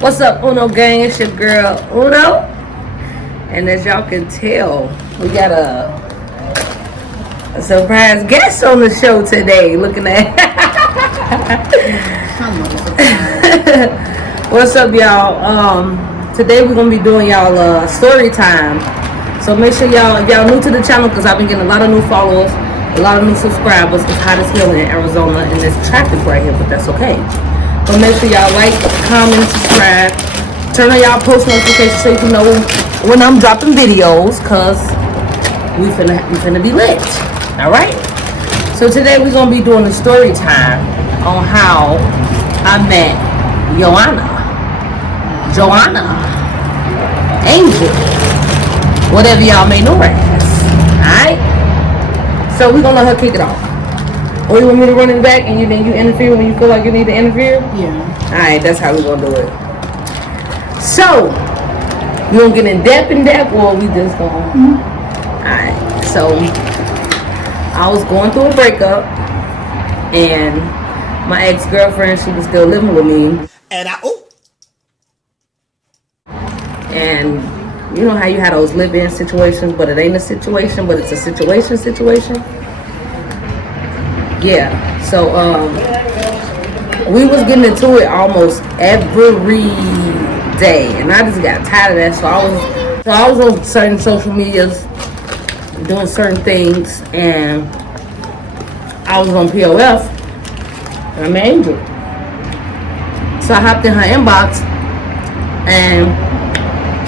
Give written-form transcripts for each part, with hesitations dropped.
What's up, Uno gang? It's your girl Uno, and as y'all can tell, we got a surprise guest on the show today. Looking at what's up, y'all? Today we're gonna be doing y'all story time. So make sure y'all, if y'all new to the channel, because I've been getting a lot of new followers, a lot of new subscribers. It's hot as hell in Arizona, and there's traffic right here, but that's okay. So make sure y'all like, comment, subscribe, turn on y'all post notifications so you can know when I'm dropping videos, cause we finna be lit. All right. So today we're gonna be doing a story time on how I met Joanna, Angel, whatever y'all may know her as. All right. So we're gonna let her kick it off. Or you want me to run it back and then you interfere when you feel like you need to interfere? Yeah. Alright, that's how we're gonna do it. So, you gonna get in depth, or we just gonna... Alright, so, I was going through a breakup, and my ex-girlfriend, she was still living with me. And you know how you had those live-in situations, but it ain't a situation, but it's a situation? Yeah, so we was getting into it almost every day, and I just got tired of that. So I was on certain social medias doing certain things, and I was on POF, and I met Angel. So I hopped in her inbox, and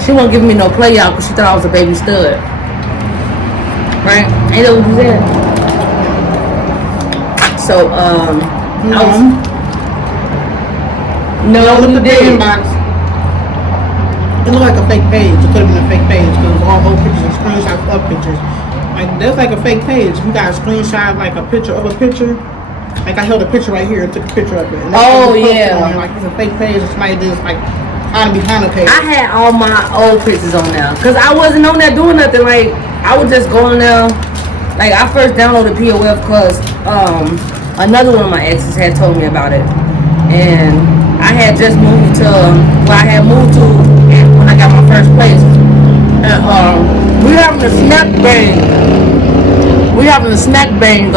she wasn't giving me no play out because she thought I was a baby stud. Right? Ain't that what you said? So, no, look at the didn't. inbox. It looked like a fake page. It could have been a fake page because it was all old pictures and screenshots of pictures. Like, that's like a fake page. You got a screenshot, like a picture of a picture. Like, I held a picture right here and took a picture of it. And Yeah. Like, it's a fake page. Somebody just, like, hiding behind a page. I had all my old pictures on there because I wasn't on there doing nothing. Like, I was just going there. Like, I first downloaded POF because another one of my exes had told me about it, and I had just moved to where I had moved to when I got my first place. And we having a snack bang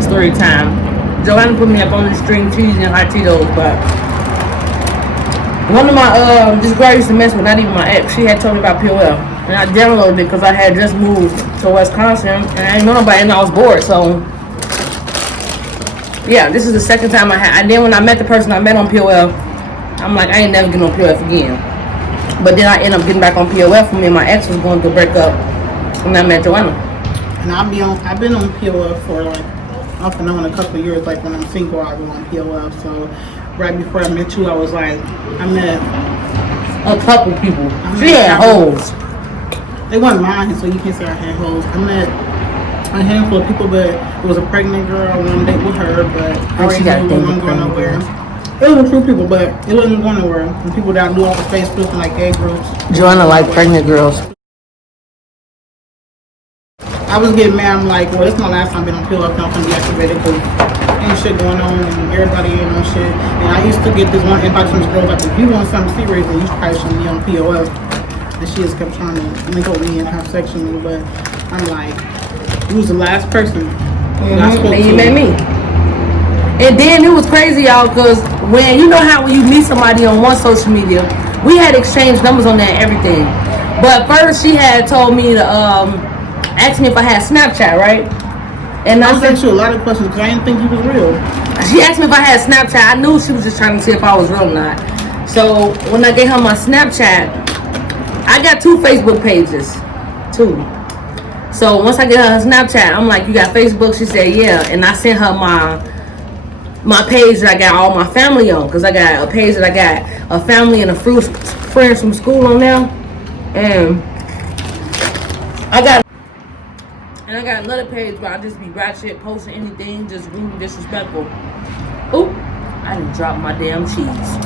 story time. Joanna put me up on the string cheese and hot Cheetos, but one of my this girl I used to mess with, not even my ex, she had told me about POF, and I downloaded it because I had just moved to Wisconsin and I didn't know nobody and I was bored. So yeah, this is the second time I had. And then when I met the person I met on POF, I'm like, I ain't never getting on POF again. But then I ended up getting back on POF when me and my ex was going through a breakup, and I met Joanna. And I've been on POF for like off and on a couple of years. Like when I'm single, I've been on POF. So right before I met you, I was like, I met a couple people. She had hoes. They weren't mine, so you can't say I had hoes. I met a handful of people, but it was a pregnant girl. I wanted to date with her, but I already knew it wasn't going nowhere. It was a true people, but it wasn't going nowhere. And people that I knew off of Facebook and like gay groups. Joanna like pregnant girls. I was getting mad. I'm like, well, this is my last time being on POF. Now I'm gonna deactivate it because ain't shit going on and everybody ain't on shit. And I used to get this one inbox from this girl like, if you want something serious, then you probably shouldn't be on POF. And she just kept trying to link up with me and have sex with me, but I'm like, you was the last person. And you met me. And then it was crazy, y'all, because when you know how when you meet somebody on one social media, we had exchanged numbers on that and everything. But first she had told me to ask me if I had Snapchat, right? And I sent you a lot of questions because I didn't think you was real. She asked me if I had Snapchat. I knew she was just trying to see if I was real or not. So when I gave her my Snapchat, I got 2 Facebook pages. 2. So once I get her Snapchat, I'm like, you got Facebook? She said, yeah. And I sent her my page that I got all my family on. Because I got a page that I got a family and a few friends from school on there. And I got another page where I just be ratchet, posting anything, just rude and disrespectful. Oop, I done dropped my damn cheese.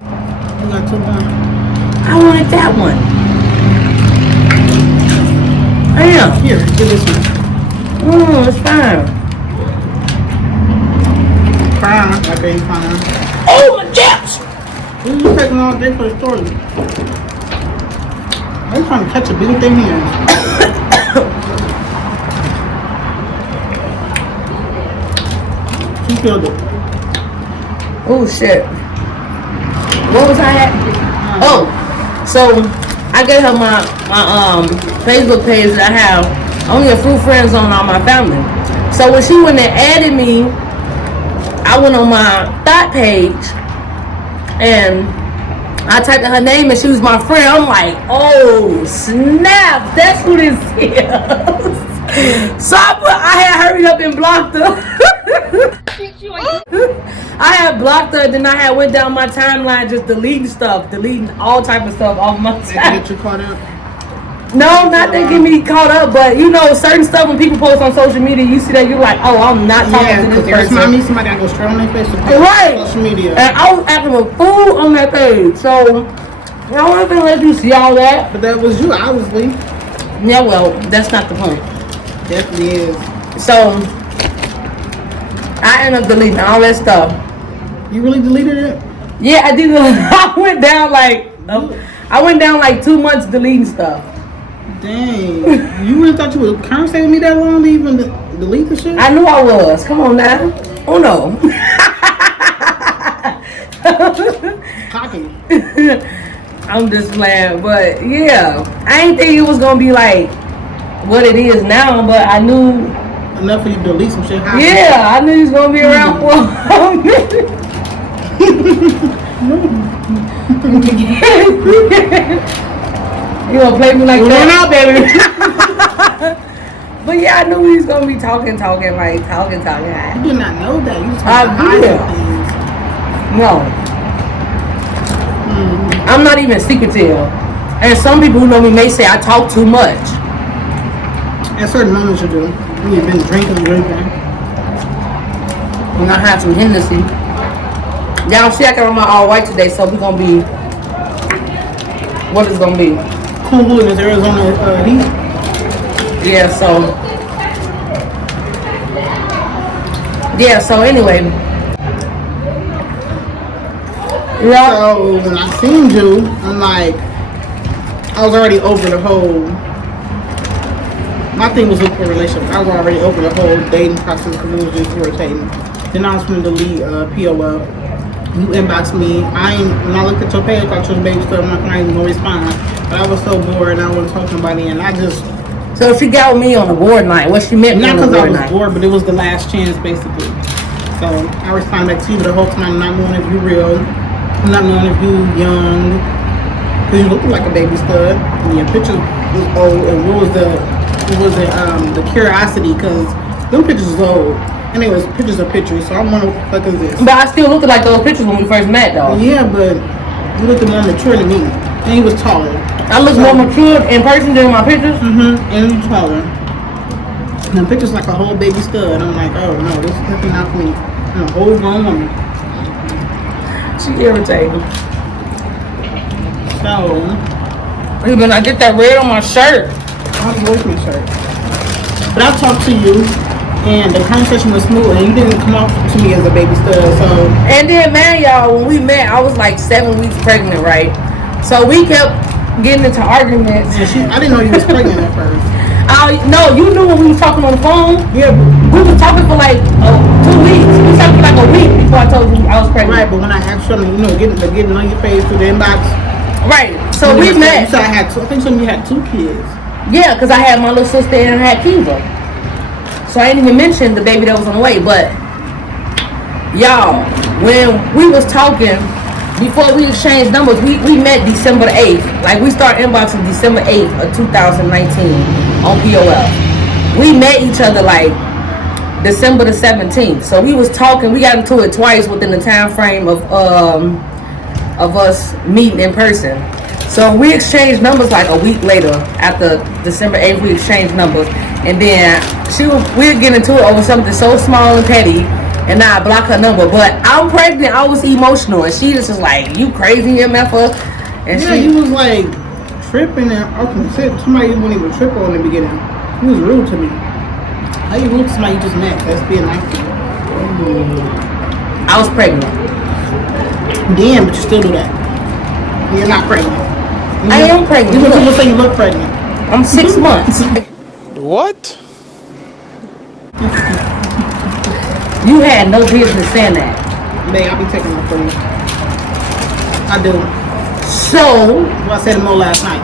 You got 2 more. I wanted that one. Damn. Here, give this one. It's fine. Crying, like they crying. Oh my gosh! What are you taking all day for the story. I'm trying to catch a big thing here. She killed it. Oh shit. What was I at? Oh, so I gave her my Facebook page that I have only a few friends on all my family. So when she went and added me, I went on my thought page and I typed in her name and she was my friend. I'm like, oh snap, that's who this is. So I had hurried up and blocked her. I had blocked her, then I had went down my timeline just deleting all type of stuff off my timeline. Get you caught up? No, not that get me caught up, but you know, certain stuff when people post on social media, you see that you're like, oh, I'm not talking to this person. Every time I meet somebody, I go straight on their face to post right. On social media. And I was acting a fool on that page, so I wasn't gonna let you see all that. But that was you, obviously. Yeah, well, that's not the point. Definitely is. So I ended up deleting all that stuff. You really deleted it? Yeah, I did. I went down like 2 months deleting stuff. Dang. You really thought you would conversate with me that long to even delete the shit? I knew I was. Come on now. Oh no. Cocky. I'm just playing, but yeah, I ain't think it was gonna be like what it is now, but I knew enough for you to delete some shit. Yeah, I knew he was gonna be around for a minute. You gonna play me like that? Out, baby. But yeah, I knew he was gonna be talking. You did not know that. You just I did. No. I'm not even secretive. And some people who know me may say I talk too much. At certain moments you do. When you've been drinking. When I had some Hennessy. Y'all see I got on my all white today, so we're gonna be what it's gonna be. Cool in this Arizona heat. So anyway. Yeah. So when I seen you, I'm like, I was already over the whole. My thing was looking for a relationship. I was already over the whole dating process because it was just irritating. Then I was going to delete PO up. You inboxed me. When I looked at your page, I thought you was baby stuff. I'm not even going to respond. But I was so bored and I wasn't talking to nobody. And I just. So she got with me on a board night. What she meant? Not because I was bored, but it was the last chance basically. So I responded back to you, but the whole time I'm not knowing if you're real. I'm not knowing if you're young. Because you look like a baby stud. And your picture was old. And what was the curiosity? Because them pictures was old. Anyways, pictures are pictures, so I'm wondering what the fuck is this? But I still looked like those pictures when we first met, though. Yeah, but you looked more mature than me. And he was taller. I look more mature in person than in my pictures? And you taller. And the picture's like a whole baby stud. I'm like, oh no, this is definitely not for me. I'm a whole grown woman. She irritating. So, even I get that red on my shirt. I'll wash my shirt. But I talked to you. And the conversation was smooth, and you didn't come off to me as a baby stud, so. And then, man, y'all, when we met, I was like 7 weeks pregnant, right? So we kept getting into arguments. And I didn't know you was pregnant at first. No, you knew when we was talking on the phone. Yeah. We were talking for like 2 weeks. We were talking for like a week before I told you I was pregnant. Right, but when I asked you, getting on your face through the inbox. Right. So we met. You said I think you had 2 kids. Yeah, because I had my little sister and I had Kiva. So I didn't even mention the baby that was on the way. But y'all, when we was talking, before we exchanged numbers, we met December 8th. Like we started inboxing December 8th of 2019 on POL. We met each other like December the 17th. So we was talking, we got into it twice within the time frame of us meeting in person. So we exchanged numbers like a week later. After December 8th, we exchanged numbers. And then we were getting into it over something so small and petty. And I blocked her number. But I'm pregnant. I was emotional. And she just was like, you crazy MFer. And yeah, you was like tripping. And somebody wouldn't even trip on in the beginning. He was rude to me. How you rude to somebody you just met? That's being nice to you. I was pregnant. Damn, but you still do that. You're not pregnant. I am pregnant. Even people say you look pregnant. I'm 6 months. What? You had no business saying that. Babe, I be taking my food. I do. So, Well, I said to Mo last night.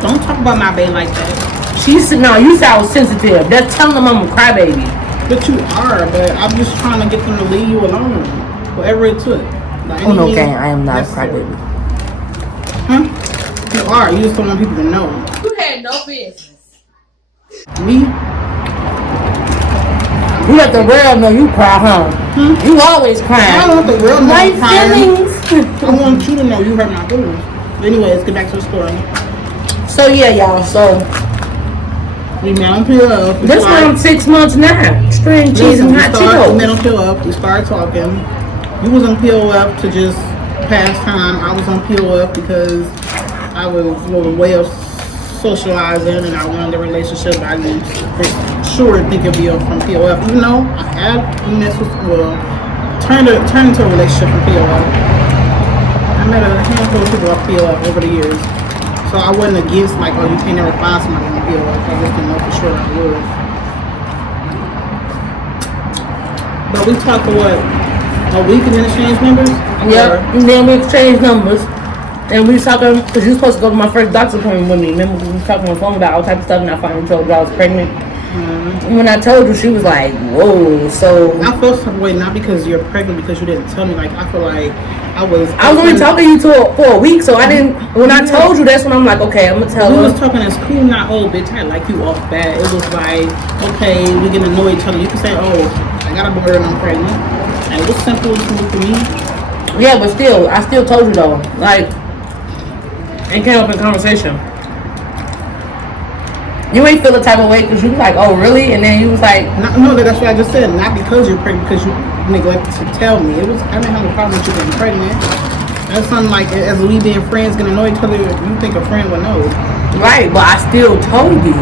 Don't talk about my babe like that. she said, no, you sound sensitive. That's telling them I'm a crybaby. But you are, but I'm just trying to get them to leave you alone. Whatever it took. Like, Oh, no, gang, I am not a crybaby. Huh? You are. You just don't want people to know. You had no business. Me? You let the world know you cry, huh? You always crying. I don't want the world to know My I'm crying. feelings. I want you to know you hurt my feelings. But anyway, let's get back to the story. So, yeah, y'all. So, We met on PLF. this one I'm 6 months now. String cheese and hot We Cheetos. met on PLF. We started talking. You was on PLF to just pass time. I was on PLF because I was a way of socializing and I wanted a relationship. I didn't for sure think of you from PLF, even though I had turned into a relationship from PLF. I met a handful of people off PLF over the years, so I wasn't against like, oh, you can't never find somebody on PLF. I just didn't know for sure I would. But we talked for what, a week and then exchanged numbers? Yep, and then we exchanged numbers. And we was talking, because you were supposed to go to my first doctor's appointment with me. Remember, we was talking on the phone about all type of stuff, and I finally told you I was pregnant. And when I told you, she was like, whoa, so... I felt some way, not because you're pregnant, because you didn't tell me. Like, I feel like I was only talking to you for a week, so I didn't... When I told you, that's when I'm like, okay, I'm going to tell We her. was talking as cool, not old, bitch. I like you off bad. It was like, okay, we get to know each other. You can say, oh, I got a boy and I'm pregnant. And it was simple and smooth for me. Yeah, but still, I still told you, though. Like, it came up in conversation. You ain't feel the type of way because you was like, oh, really? And then you was like... No, that's what I just said. Not because you're pregnant, because you neglected to tell me. I didn't have a problem with you being pregnant. That's something like, as we being friends, gonna know each other, you think a friend would know. Right, but I still told you.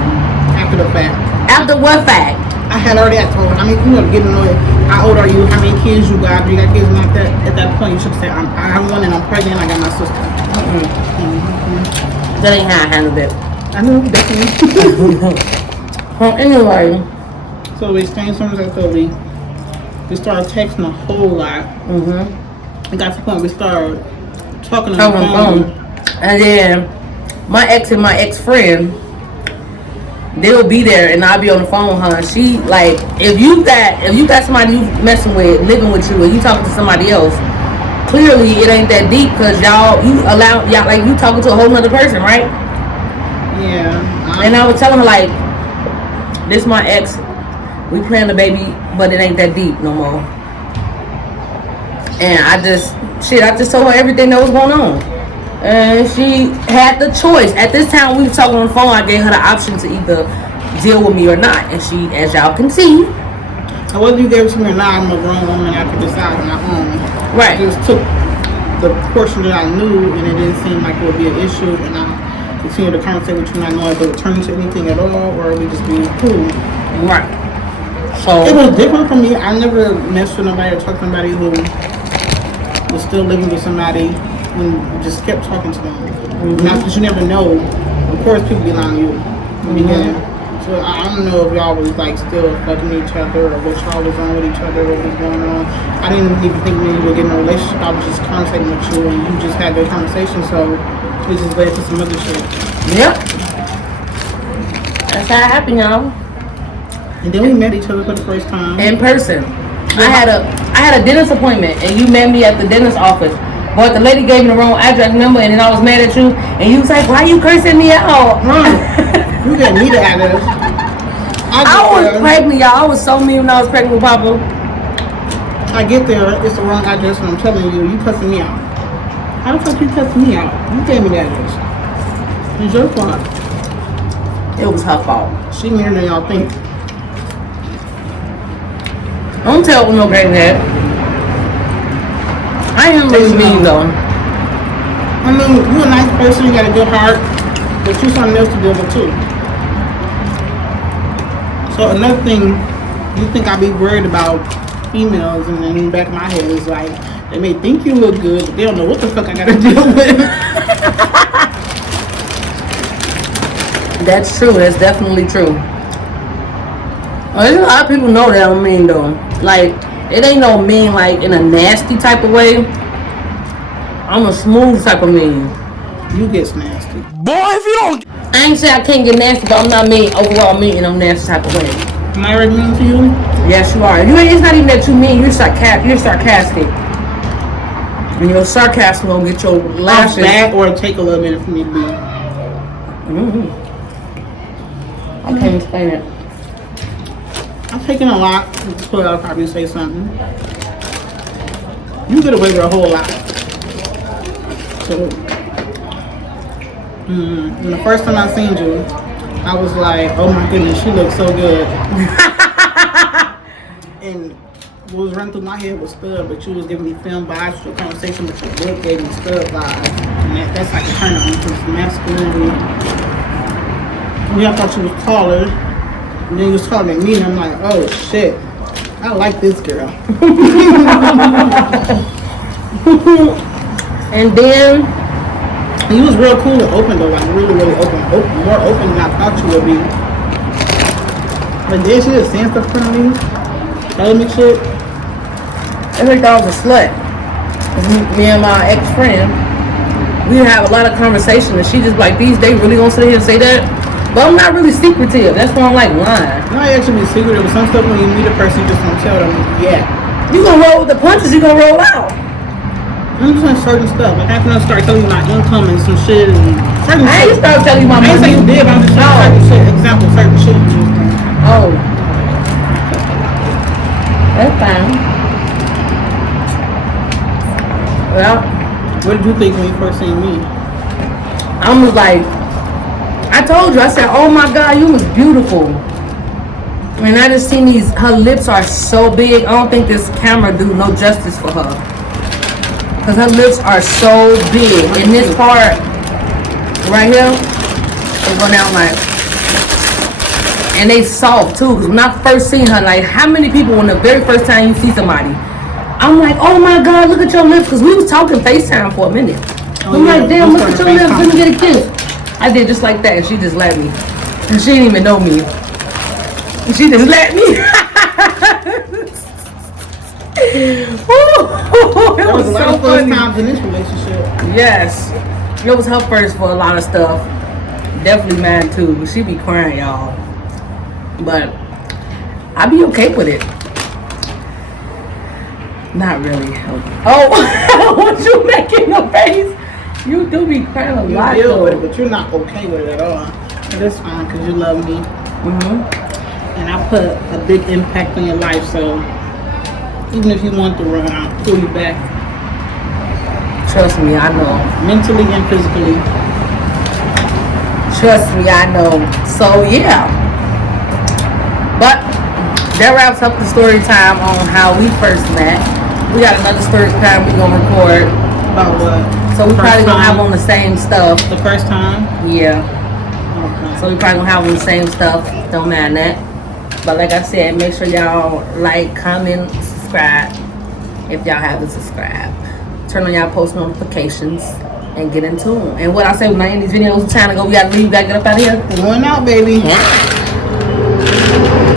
After the fact. After what fact? I had already told her. I mean, you know, getting to know it. How old are you? How many kids you got? Do you got kids like that? At that point, you should say, I'm one and I'm pregnant. I got my sister. That ain't how I handled it. I know, definitely. Well, anyway. So we exchanged numbers after a week. We started texting a whole lot. It got to the point we started talking on the phone. And then my ex and my ex-friend, they'll be there and I'll be on the phone with her. And she, like, if you got somebody you messing with, living with you, and you talking to somebody else, clearly it ain't that deep because y'all like you talking to a whole nother person, right? Yeah. And I was telling her, like, this my ex, we planning a baby, but it ain't that deep no more. And I just told her everything that was going on. And she had the choice. At this time we were talking on the phone, I gave her the option to either deal with me or not. And she, as y'all can see, And whether you gave it to me or not, I'm a grown woman. I could decide on my own. right. I just took the portion that I knew, and it didn't seem like it would be an issue. And I continued to conversate with you, not knowing if it would turn into anything at all, or we just be cool. Right. So It was different for me. I never messed with nobody or talked to somebody who was still living with somebody and just kept talking to them. Not because you never know. Of course, people be lying to you in the beginning. So I don't know if y'all was like still fucking each other or what y'all was on with each other, what was going on. I didn't even think we were getting a relationship. I was just conversating with you and you just had good conversation. So it just led to some other shit. yep. That's how it happened, y'all. And then we met each other for the first time. In person. I had a dentist appointment and you met me at the dentist office. But the lady gave me the wrong address number and then I was mad at you and you was like, why you cursing me out? You gave me the address. I was pregnant, y'all. I was so mean when I was pregnant with Papa. I get there, it's the wrong address, and I'm telling you, you cussing me out. How the fuck you cussing me out? You gave me the address. It's your fault. It was her fault. She meaner than y'all think. Don't tell no great that. I ain't really mean though. I mean, you a nice person, you got a good heart, but you something else to deal with too. So another thing, you think I be worried about females, and then in the back of my head is like, They may think you look good, but they don't know what the fuck I gotta deal with. That's true. That's definitely true. Well, a lot of people know that I'm mean though. Like, it ain't no mean like in a nasty type of way. I'm a smooth type of mean. You get nasty. Boy, if you don't... I ain't say I can't get nasty, but I'm not mean overall mean in a nasty type of way. Am I already mean to you? Yes, you are. It's not even that you mean. You're sarcastic. And your sarcasm will get your lashes. Back or take a little minute for me to be. I can't explain it. I'm taking a lot. So I'll probably say something. You get away with a whole lot. So, when the first time I seen you, I was like, oh my goodness, she looks so good. And what was running through my head was Stud, but you was giving me film vibes for the conversation, but your look gave me Stud vibes. And that's like a turn on because masculinity. I thought you was taller. And then you was taller than me, and I'm like, oh shit, I like this girl. And then he was real cool and open though, like really, really open, more open than I thought you would be. But then she just saying stuff in front of me, telling me shit. I think I was a slut. Me and my ex-friend, we have a lot of conversation, and she just like, these days really gonna sit here and say that? But I'm not really secretive. That's why I'm like lying. No, I actually be secretive, but some stuff when you meet a person, you just don't tell them. Yeah. You gonna roll with the punches, you gonna roll out. I'm just saying certain stuff. Like I can start telling you my income and some shit and certain I ain't shit. start telling you my I ain't money. saying you did, but I'm just saying certain shit. Example, certain shit. Oh. That's fine. Well, What did you think when you first seen me? I was like, I told you, I said, oh my God, you was beautiful. And I just seen her lips are so big. I don't think this camera do no justice for her. Because her lips are so big. And this part, right here, they go down like, and they soft too. Because when I first seen her, like how many people when the very first time you see somebody, I'm like, oh my God, look at your lips. Because we was talking FaceTime for a minute. I'm like, damn, look at your lips, let me get a kiss. I did just like that, and she just let me. And she didn't even know me. And she just let me. There was a lot of first times in this relationship. Yes. It was her first for a lot of stuff. Definitely mine too. She be crying, y'all. But I be okay with it. Not really. Oh, what you making a face? You do be crying a lot. You deal with it, but you're not okay with it at all. But that's fine because you love me. And I put a big impact on your life, so even if you want to run, I'll pull you back. Trust me, I know. Mentally and physically. Trust me, I know. So yeah. But that wraps up the story time on how we first met. We got another story time we gonna record. About what? So we probably gonna have on the same stuff. The first time? Yeah. Okay. So we probably gonna have on the same stuff. Don't mind that. But like I said, make sure y'all like, comment, subscribe if y'all haven't subscribed. Turn on y'all post notifications and get in tune. And what I say when I end these videos, time to go, we gotta leave, we gotta get up out of here. Going out, baby. Yeah.